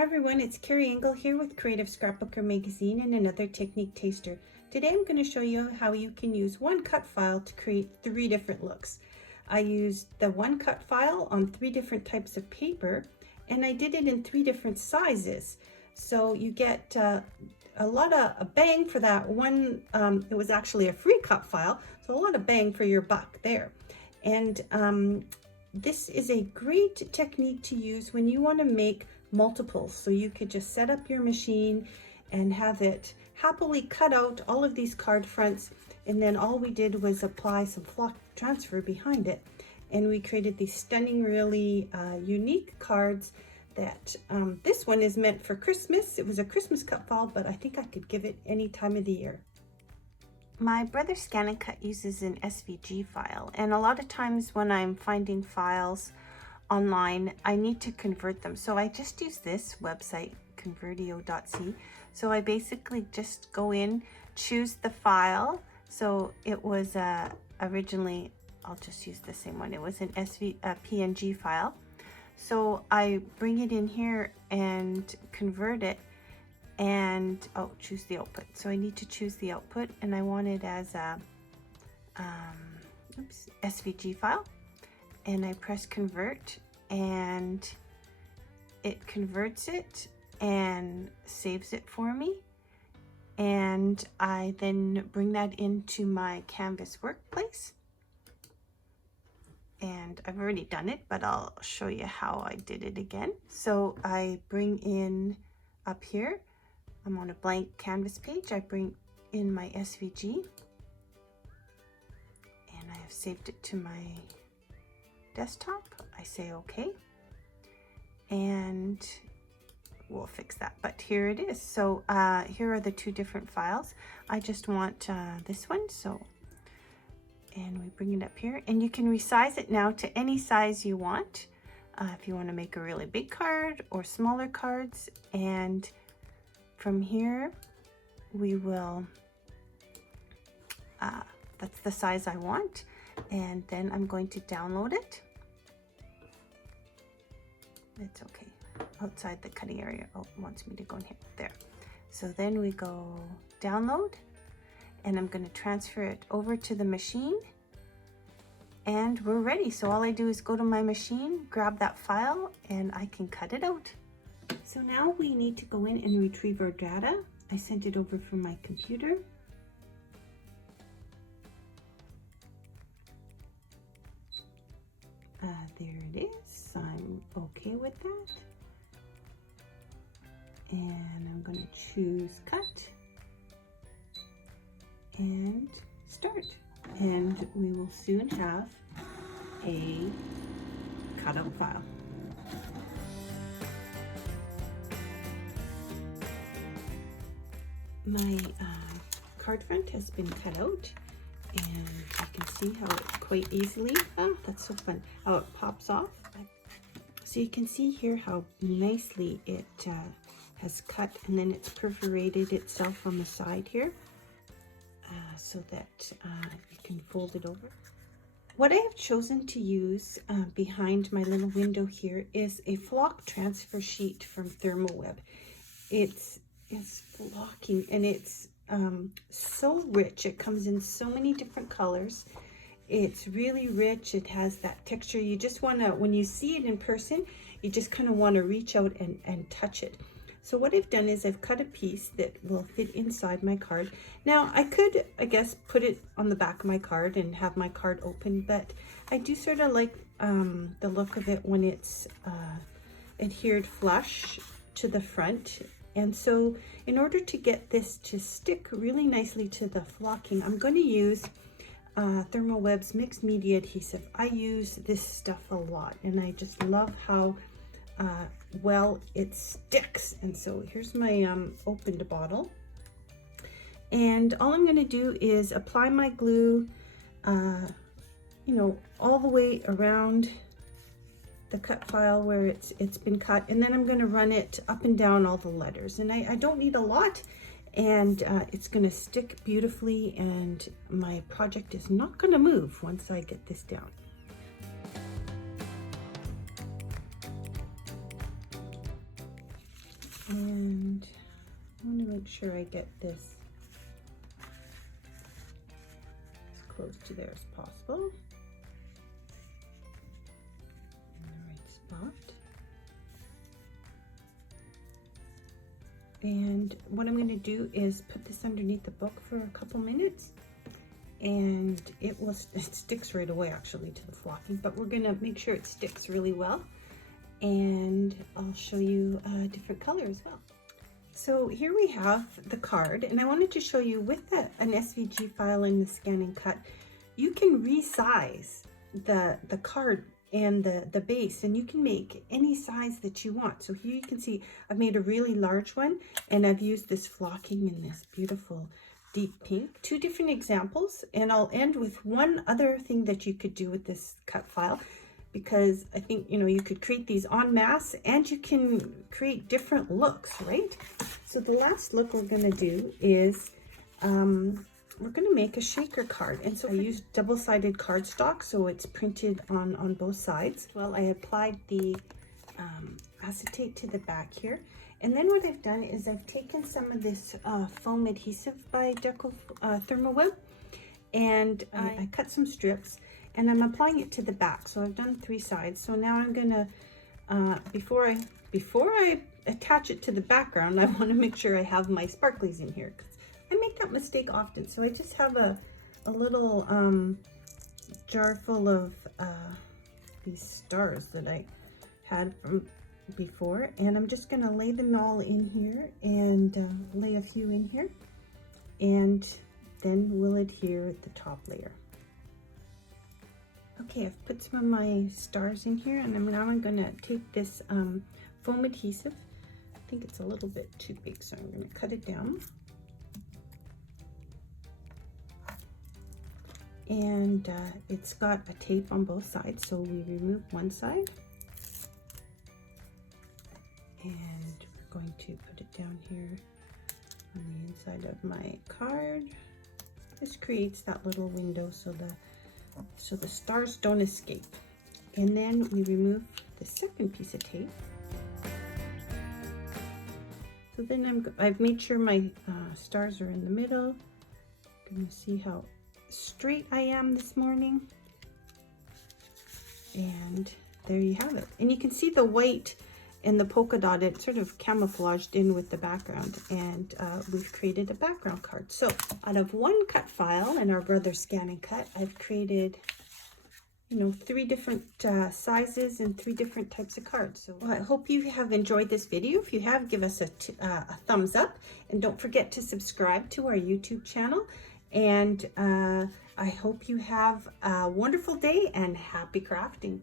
Hi everyone, it's Carrie Engel here with Creative Scrapbooker Magazine and another Technique Taster. Today I'm going to show you how you can use one cut file to create 3 different looks. I used the one cut file on 3 different types of paper, and I did it in 3 different sizes. So you get a lot of bang for that one. It was actually a free cut file, so a lot of bang for your buck there. And this is a great technique to use when you want to make multiples. So you could just set up your machine and have it happily cut out all of these card fronts, and then all we did was apply some flock transfer behind it, and we created these stunning, really unique cards that this one is meant for Christmas. It was a Christmas cut file, but I think I could give it any time of the year. My brother Scan & Cut uses an SVG file, and a lot of times when I'm finding files online, I need to convert them. So I just use this website, convertio.c. So I basically just go in, choose the file. So it was originally, I'll just use the same one. It was an PNG file. So I bring it in here and convert it, and choose the output. So I need to choose the output, and I want it as a SVG file. And I press convert, and it converts it and saves it for me. And I then bring that into my Canvas workplace. And I've already done it, but I'll show you how I did it again. So I bring in up here, I'm on a blank Canvas page, I bring in my SVG, and I have saved it to my desktop. I say okay, and we'll fix that, but here it is. So here are the 2 different files. I just want this one, so, and we bring it up here, and you can resize it now to any size you want, if you want to make a really big card or smaller cards. And from here we will that's the size I want, and then I'm going to download it. It's okay, outside the cutting area. Oh, it wants me to go in here. There. So then we go download, and I'm going to transfer it over to the machine, and we're ready. So all I do is go to my machine, grab that file, and I can cut it out. So now we need to go in and retrieve our data. I sent it over from my computer. There it is. I'm okay with that. And I'm going to choose cut and start. And we will soon have a cutout file. My card front has been cut out, and you can see how it quite easily, that's so fun, how it pops off. So you can see here how nicely it has cut, and then it's perforated itself on the side here, so that you can fold it over. What I have chosen to use behind my little window here is a flock transfer sheet from Thermoweb. It's flocking, and it's so rich. It comes in so many different colors. It's really rich. It has that texture. You just want to, when you see it in person, you just kind of want to reach out and touch it. So what I've done is I've cut a piece that will fit inside my card. Now I could, I guess, put it on the back of my card and have my card open, but I do sort of like the look of it when it's adhered flush to the front. And so in order to get this to stick really nicely to the flocking, I'm going to use Thermoweb's mixed media adhesive. I use this stuff a lot, and I just love how well it sticks. And so here's my opened bottle, and all I'm going to do is apply my glue, you know, all the way around the cut file where it's been cut, and then I'm going to run it up and down all the letters, and I don't need a lot, and it's going to stick beautifully, and my project is not going to move once I get this down. And I want to make sure I get this as close to there as possible. In the right spot. And what I'm going to do is put this underneath the book for a couple minutes, and it sticks right away actually to the flocking, but we're going to make sure it sticks really well, and I'll show you a different color as well. So here we have the card, and I wanted to show you with an SVG file in the Scan and Cut, you can resize the card and the base, and you can make any size that you want. So here you can see I've made a really large one, and I've used this flocking in this beautiful deep pink. Two different examples, and I'll end with one other thing that you could do with this cut file, because I think, you know, you could create these en masse and you can create different looks, right? So the last look we're going to do is we're going to make a shaker card. And so I used double-sided cardstock, so it's printed on both sides. Well, I applied the acetate to the back here. And then what I've done is I've taken some of this foam adhesive by Deco Thermoweb, and I cut some strips, and I'm applying it to the back. So I've done 3 sides. So now I'm gonna, before I attach it to the background, I want to make sure I have my sparklies in here, because I make that mistake often. So I just have a little jar full of these stars that I had from before, and I'm just gonna lay them all in here, and lay a few in here, and then we'll adhere the top layer. Okay, I've put some of my stars in here, and now I'm gonna take this foam adhesive. I think it's a little bit too big, so I'm gonna cut it down. And it's got a tape on both sides, so we remove one side, and we're going to put it down here on the inside of my card. This creates that little window so the stars don't escape. And then we remove the second piece of tape. So then I've made sure my stars are in the middle. I'm gonna see how straight I am this morning. And there you have it. And you can see the white and the polka dot, it sort of camouflaged in with the background, and we've created a background card. So out of one cut file in our Brother Scan and Cut, I've created, you know, 3 different sizes and 3 different types of cards. So I hope you have enjoyed this video. If you have, give us a thumbs up, and don't forget to subscribe to our YouTube channel. And I hope you have a wonderful day and happy crafting.